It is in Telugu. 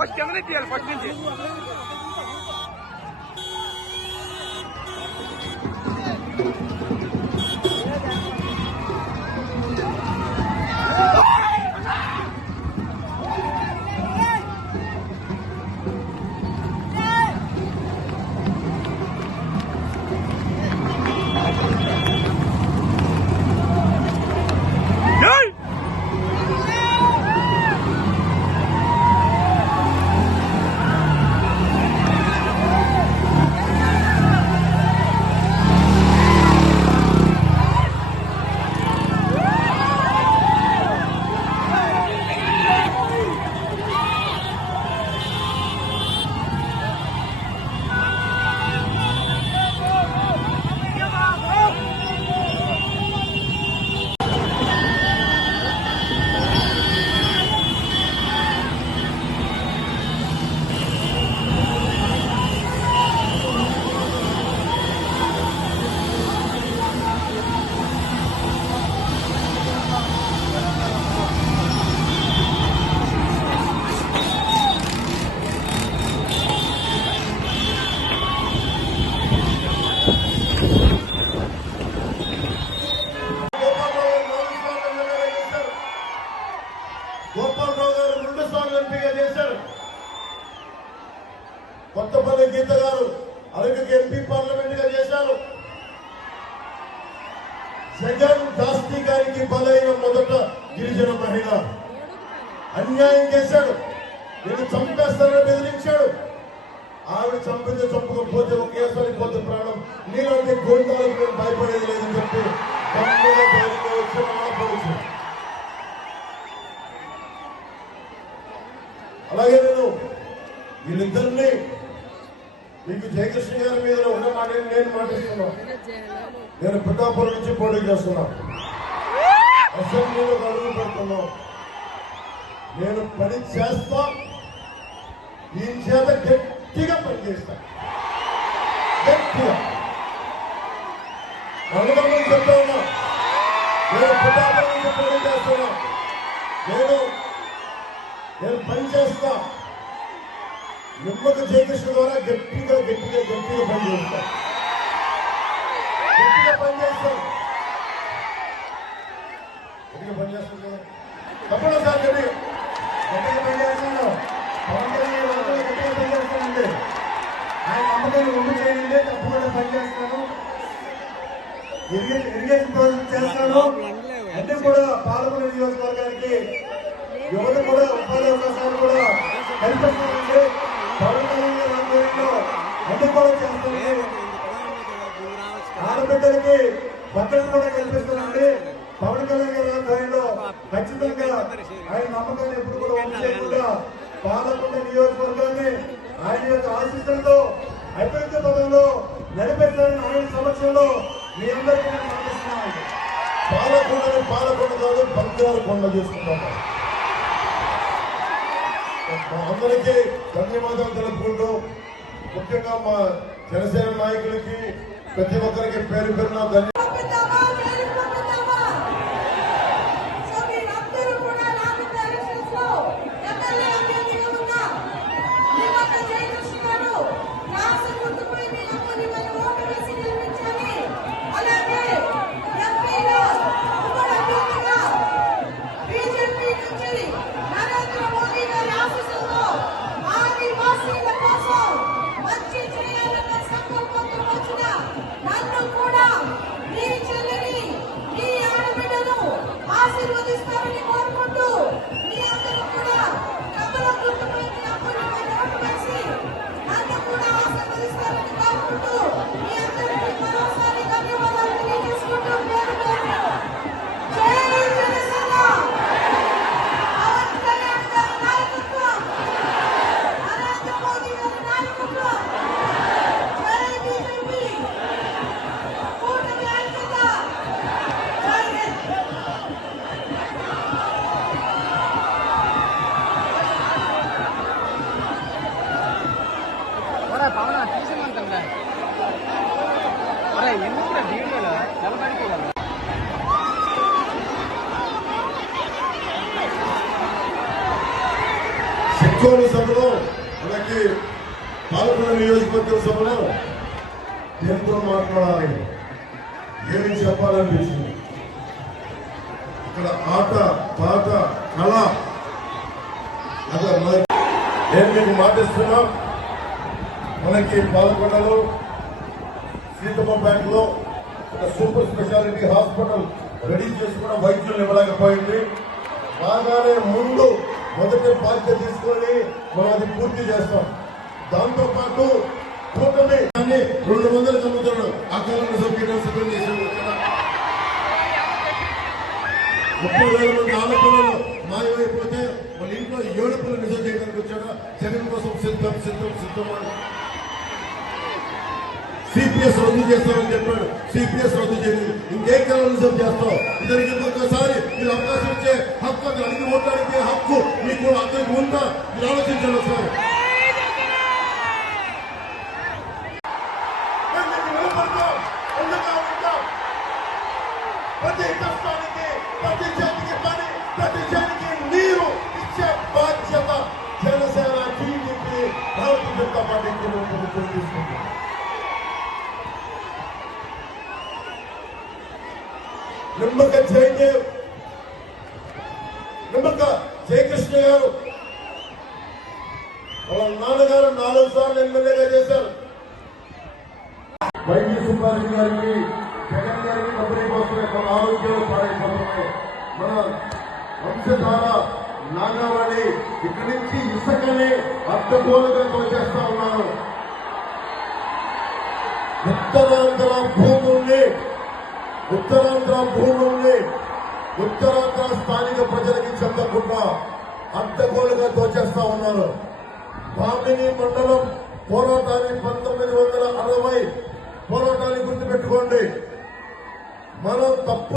ఫస్ట్ కిందనే తీయాలి ఫస్ట్ నుంచి. గోపాలరావు గారు 2 సార్లు ఎంపీగా చేశారు. కొత్తపల్లి గీత గారు అరకుకి ఎంపీ పార్లమెంట్ గా చేశారు. జగన్ దాస్తి గారికి బలైన మొదట గిరిజన మహిళ. అన్యాయం చేశాడు, నేను చంపేస్తానని బెదిరించాడు. ఆవిడ చంపితే చంపకపోతే ఒకేసారి పోతే ప్రాణం. నీలాంటి గోండాలకు నేను భయపడేది లేదని చెప్పి వచ్చి ఆడపడుచు. అలాగే వీళ్ళిద్దరినీ మీకు జయకృష్ణ గారి మీద ఉన్న మాట నేను మాటిస్తున్నా. నేను పిఠాపురం నుంచి పోటీ చేస్తున్నా, అసెంబ్లీలో అడుగు పెడుతున్నా. నేను పని చేస్తా, ఈ చేత గట్టిగా పనిచేస్తా. గట్టిగా అనుభవం చెప్తా ఉన్నా. నేను పిఠాపురం నుంచి పోటీ చేస్తున్నా. నేను పని చేస్తా. నిమ్మక జయకృష్ణ ద్వారా గట్టిగా పనిచేస్తాం. గట్టిగా పనిచేస్తాం కదా. తప్పకుండా సార్ గట్టిగా పనిచేస్తాను. పవన్ కళ్యాణ్ గట్టిగా పనిచేస్తానండి. ఆయన నమ్మకాన్ని ఒమ్ము చేయండి. తప్పకుండా పనిచేస్తాను. ఇరిగేషన్ ప్రాజెక్ట్ చేస్తాను. అన్ని కూడా పాలకొండ నియోజకవర్గానికి యువత కూడా ఉపాధి అవకాశాలు కూడా కల్పిస్తానండి. పవన్ కళ్యాణ్ గారి ఆధ్వర్యంలో అన్ని కూడా చేస్తానండి. ఆడబిడ్డలకి భద్రత కూడా కల్పిస్తానండి. పవన్ కళ్యాణ్ గారి ఆధ్వర్యంలో ఖచ్చితంగా ఆయన నమ్మకాన్ని ఎప్పుడు కూడా వంచకుండా పాలకొండ నియోజకవర్గాన్ని ఆయన యొక్క ఆశీస్సులతో అభివృద్ధి పదంలో నడిపించాలని ఆయన సమక్షంలో మీ అందరికీ నేను మాటిస్తున్నాను. పాలకొండ కాదు, బంగారు కొండ చేసుకుంటాం. అందరికీ ధన్యవాదాలు తెలుపుకుంటూ, ముఖ్యంగా మా జనసేన నాయకులకి ప్రతి ఒక్కరికి పేరు పేరున ధన్యవాదాలు. ఒక్కోలు సభలో మనకి పాల్గొన్న నియోజకవర్గ సభలో దేంతో మాట్లాడాలి, ఏమి చెప్పాలనిపించింది. ఇక్కడ ఆట పాట కళ అదే నేను మీకు మాటిస్తున్నా. మనకి పాలకొండలో సీతమ్మ బ్యాంక్ లో ఒక సూపర్ స్పెషాలిటీ హాస్పిటల్ రెడీ చేసుకున్న వైద్యులు ఇవ్వలేకపోయింది. బాగానే ముందు మొదటి బాధ్యత తీసుకొని మనం అది పూర్తి చేస్తాం. దాంతో పాటు కూటమి 200 అమ్ముతున్నాడు. ఆ కాలంలో సిద్ధం చేశాడు. 30,000 మంది ఆడపిల్లలు మాయమైపోతే వాళ్ళ ఇంట్లో 7 పిల్లలు నిజం చేయడానికి వచ్చాడు. జగన్ కోసం సిద్ధం సిద్ధం సిద్ధం అని సిపిఎస్ రద్దు చేస్తామని చెప్పాడు. సిపిఎస్ రద్దు చేయలేదు. ఇంకేం కాలం నిజం చేస్తాం. ఇతనికి ఇంకొకసారి మీరు అవకాశం ఇచ్చే హక్కు, అది అడిగి ఓటానికి హక్కు మీకు కూడా అందరికి ఉందా మీరు ఆలోచించండి ఒకసారి. ప్రతి కష్టానికి, ప్రతి చేతికి పని, ప్రతి చేతికి నీరు ఇచ్చే బాధ్యత జనసేన, టీడీపీ, భారతీయ జనతా పార్టీకి ప్రభుత్వం తీసుకుంటుంది. నిమ్మక జయదేవ్, నిమ్మక జయకృష్ణ గారు వాళ్ళ నాన్నగారు 4 సార్లు ఎమ్మెల్యేగా చేశారు. వైద్య సుబ్బారెడ్డి గారికి, జగన్ గారికి కంపెనీ కోసం మన ఆరోగ్యాలు పాడైపోతున్నాయి. మన వంశధార నాగావళి ఇక్కడి నుంచి ఇసుకని అడ్డగోలుగా తోచేస్తా ఉన్నారు. ఉత్తరాంధ్ర భూముల్ని ఉత్తరాంధ్ర స్థానిక ప్రజలకి చెందకుండా అడ్డగోలుగా తోచేస్తా ఉన్నారు. భామిని మండలం పోరాటాన్ని 1960 పోరాటాన్ని గుర్తుపెట్టుకోండి. మనం తప్పు